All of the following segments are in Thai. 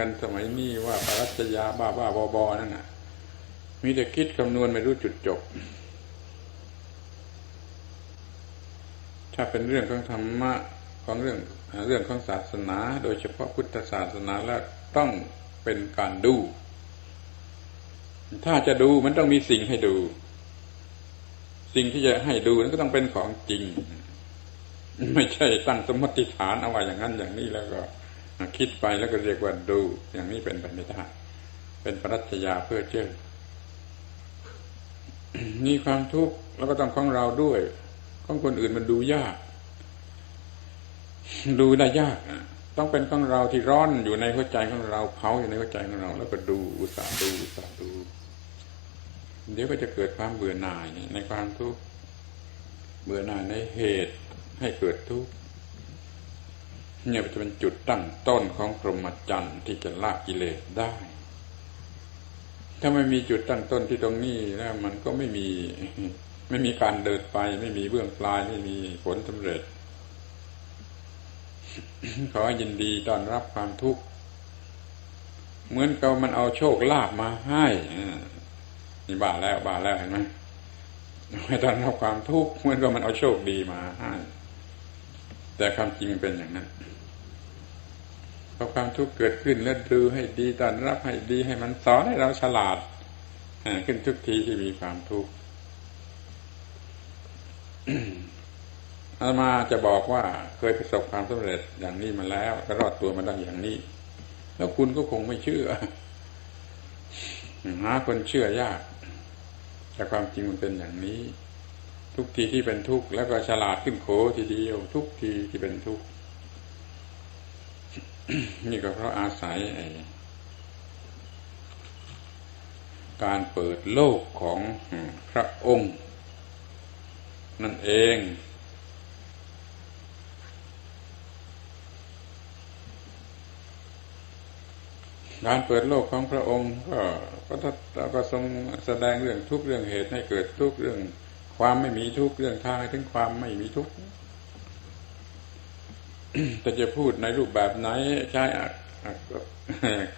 กันสมัยนี้ว่าปรัชญาบ้าบ้าบอบอนั่นน่ะ มีแต่คิดคำนวณไม่รู้จุดจบ ถ้าเป็นเรื่องของธรรมะของเรื่องเรื่องของศาสนา โดยเฉพาะพุทธศาสนาแล้วต้องเป็นการดู ถ้าจะดูมันต้องมีสิ่งให้ดู สิ่งที่จะให้ดูนั้นก็ต้องเป็นของจริง ไม่ใช่ตั้งสมมติฐานเอาไว้อย่างนั้นอย่างนี้แล้วก็ คิดไปแล้วก็เรียกว่าดู อย่างนี้เป็นไปไม่ได้เป็นปรัชญาเพื่อเจ้อมีความทุกข์แล้วก็ต้องของเราด้วย ของคนอื่นมันดูยาก ดูได้ยากต้องเป็นของเราที่ร้อนอยู่ในหัวใจของเราเผาอยู่ในหัวใจของเรา แล้วก็ดูอุตส่าห์ดูอุตส่าห์ดู เดี๋ยวก็จะเกิดความเบื่อหน่ายในความทุกข์เบื่อหน่ายในเหตุให้เกิดทุกข์ เนี่ยจะเป็นจุดตั้งต้นของพรหมจรรย์ที่จะละกิเลสได้ ถ้าไม่มีจุดตั้งต้นที่ตรงนี้แล้วมันก็ไม่มีไม่มีการเดินไป ไม่มีเบื้องปลายไม่มีผลสำเร็จ ขอยินดีต้อนรับความทุกข์เหมือนกับมันเอาโชคลาภมาให้นี่บ้าแล้วบ้าแล้วเห็นไหมไม่ต้อนรับความทุกข์เหมือนกับมันเอาโชคดีมาให้แต่ความจริงเป็นอย่างนั้น พอความทุกข์เกิดขึ้นแล้วดูให้ดีต้อนรับให้ดีให้มันสอนให้เราฉลาดขึ้นทุกทีที่มีความทุกข์อาตมาจะบอกว่าเคยประสบความสำเร็จอย่างนี้มาแล้วก็รอดตัวมาได้อย่างนี้ แล้วคุณก็คงไม่เชื่อหาคนเชื่อยาก แต่ความจริงมันเป็นอย่างนี้ ทุกทีที่เป็นทุกข์แล้วก็ฉลาดขึ้นโขทีเดียว ทุกทีที่เป็นทุกข์ นี่ก็เพราะอาศัยการเปิดโลกของพระองค์ นั่นเอง การเปิดโลกของพระองค์ก็ก็ก็ทรงแสดงเรื่องทุกเรื่องเหตุให้เกิดทุกเรื่องความไม่มีทุกเรื่องทางให้ถึงความไม่มีทุก แต่จะพูดในรูปแบบไหนใช้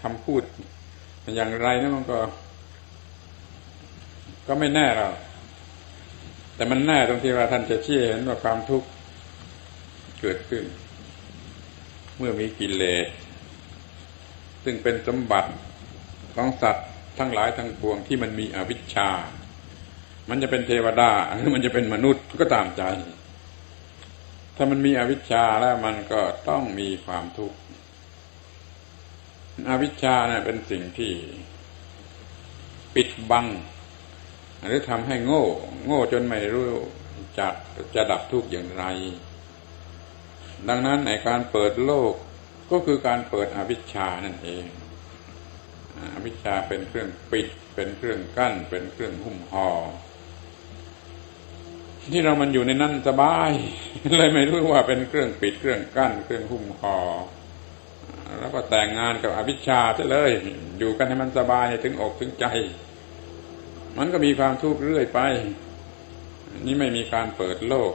คำพูด อย่างไรนะมันก็ ก็ไม่แน่เราแต่มันแน่ตรงที่ว่าท่านจะชี้เห็นว่าความทุกข์เกิดขึ้น เมื่อมีกิเลสซึ่งเป็นสมบัติของสัตว์ทั้งหลายทั้งปวงที่มันมีอวิชชา มันจะเป็นเทวดาหรือมันจะเป็นมนุษย์ก็ตามใจ ถ้ามันมีอวิชชาแล้วมันก็ต้องมีความทุกข์อวิชชาเนี่ยเป็นสิ่งที่ปิดบัง หรือทำให้โง่ โง่จนไม่รู้จักจะดับทุกข์อย่างไร ดังนั้นในการเปิดโลกก็คือการเปิดอวิชชานั่นเองอวิชชาเป็นเครื่องปิด เป็นเครื่องกั้น เป็นเครื่องหุ้มห่อ ที่เรามันอยู่ในนั้นสบาย เลยไม่รู้ว่าเป็นเครื่องปิดเครื่องกั้น เครื่องหุ้มห่อแล้วก็แต่งงานกับอวิชชาซะเลย อยู่กันให้มันสบายถึงอกถึงใจ มันก็มีความทุกข์เรื่อยไป นี่ไม่มีการเปิดโลก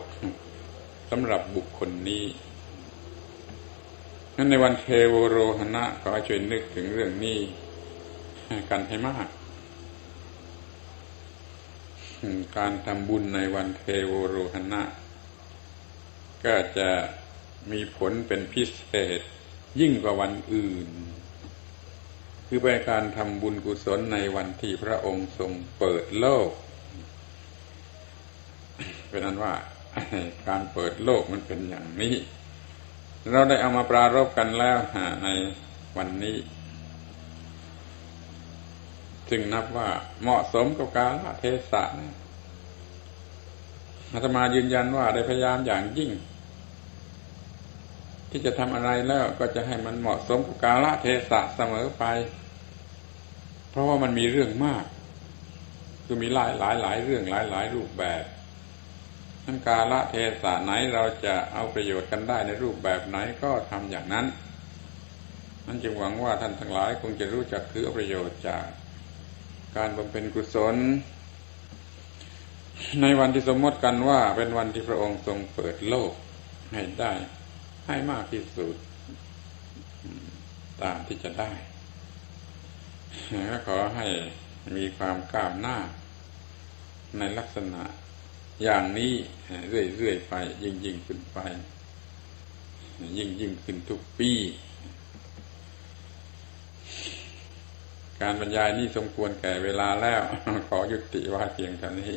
สำหรับบุคคลนี้นั้นในวันเทวโรหณะขอช่วยนึกถึงเรื่องนี้กันให้มาก การทำบุญในวันเทโวโรหณะ ก็จะมีผลเป็นพิเศษยิ่งกว่าวันอื่น คือเป็นการทำบุญกุศลในวันที่พระองค์ทรงเปิดโลก เป็นนั้นว่าการเปิดโลกมันเป็นอย่างนี้ เราได้เอามาปรารบกันแล้วในวันนี้ จึงนับว่าเหมาะสมกับกาลเทศะอาตมายืนยันว่าได้พยายามอย่างยิ่ง ที่จะทำอะไรแล้วก็จะให้มันเหมาะสมกับกาลเทศะเสมอไป เพราะว่ามันมีเรื่องมาก คือมีหลายหลายหลายเรื่องหลายหลายรูปแบบนั้นกาละเทศะไหนเราจะเอาประโยชน์กันได้ในรูปแบบไหนก็ทำอย่างนั้นนั่นจึงหวังว่าท่านทั้งหลายคงจะรู้จักคือประโยชน์จาก การบำเพ็ญกุศล ในวันที่สมมติกันว่าเป็นวันที่พระองค์ทรงเปิดโลกให้ได้ให้มากที่สุดตามที่จะได้ก็ขอให้มีความก้าวหน้า ในลักษณะอย่างนี้เรื่อยๆไป ยิ่งยิ่งขึ้นไป ยิ่งยิ่งขึ้นทุกปี การบรรยายนี่สมควรแก่เวลาแล้ว ขอยุติว่าเพียงเท่านี้